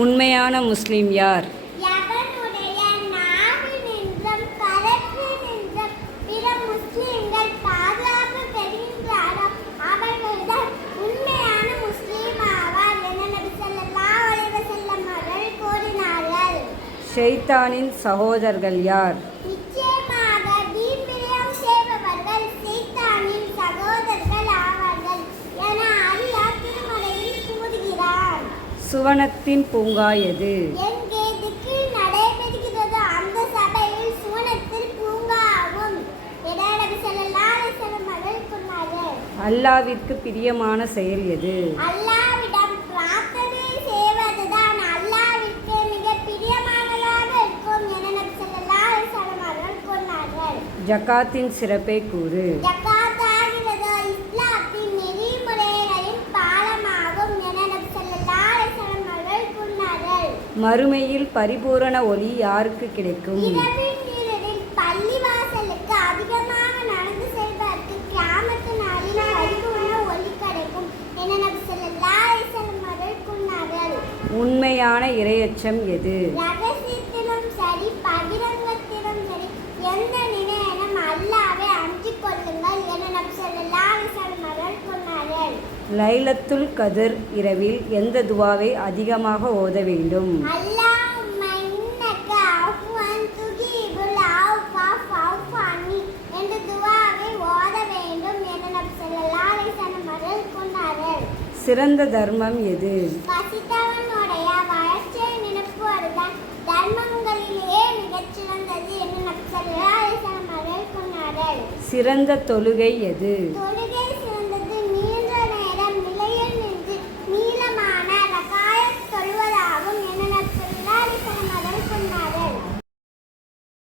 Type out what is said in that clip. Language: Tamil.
உண்மையான முஸ்லிம் யார்? எவனுடைய நாவினின்றும் கரத்தினின்றும் பிற முஸ்லிம்கள் பாதுகாப்பு பெறுகின்றாரோ அவர்கள்தான் உண்மையான முஸ்லிம் ஆவார் என நபி ஸல்லல்லாஹு அலைஹி வஸல்லம் அவர்கள் கூறினார்கள். ஷைத்தானின் சகோதரர்கள் யார்? நிச்சயமாக தீன்பிரியம் செய்பவர்கள் ஷைத்தானின் சகோதரர்கள் ஆவார்கள் என அல்லாஹ் திருமறையில் கூறுகிறார். சுவனத்தின் பூங்கா எது? எங்கே திக்கில் நடைபெறுகிறதோ அந்த சபையில் சுவனத்தில் பூங்கா ஆகும் என நபி ஸல்லல்லாஹு அலைஹி வஸல்லம் அவர்கள் கூறினார்கள். அல்லாவிற்கு பிரியமான செயல் எது? அல்லாஹ்விடம் பிரார்த்தனை செய்வதுதான் அல்லாஹ்விற்கு மிக பிரியமானதாக இருக்கும் என நபி ஸல்லல்லாஹு அலைஹி வஸல்லம் அவர்கள் கூறினார்கள். ஜகாத்தின் சிறப்பை கூறு. ஜகாத் ஆகிறது இஸ்லாத்தின் நெறிமுறைகளின் பாலமாகும் என நபி ஸல்லல்லாஹு அலைஹி வஸல்லம் அவர்கள் கூறினார்கள். மறுமையில் பரிபூரண ஒளி யாருக்கு கிடைக்கும்? இரவின் இருளில் பள்ளிவாசலுக்கு அதிகமாக நடந்து செல்வதற்கு கியாமத்து நாளில் பரிபூரண ஒளி கிடைக்கும் என நபி ஸல்லல்லாஹு அலைஹி வஸல்லம் அவர்கள் கூறினார்கள். உண்மையான இறையச்சம் எது? ரகசியத்திலும் சரி பகிரங்கத்திலும் சரி எந்த நிலையிலும் அல்லாஹ்வை அஞ்சிக் கொள்ளுங்கள் என நபி ஸல்லல்லாஹு அலைஹி வஸல்லம் அவர்கள் கூறினார்கள். லைலத்துல் கத்ர் இரவில் எந்த துவாவை அதிகமாக ஓத வேண்டும்? அல்லாஹும்ம இன்னக அஃபுவன் துஹிப்புல் அஃவ ஃபஅஃபு அன்னி என்ற துஆவை ஓத வேண்டும் என நபி ஸல்லல்லாஹு அலைஹி வஸல்லம் அவர்கள் கூறினார்கள். சிறந்த தர்மம் எது? பசித்தவனுடைய வளர்ச்சியை நினைப்பதுதான் தர்மங்களிலேயே மிகச்சிறந்தது என நபி ஸல்லல்லாஹு அலைஹி வஸல்லம் அவர்கள் கூறினார்கள். சிறந்த தொழுகை எது?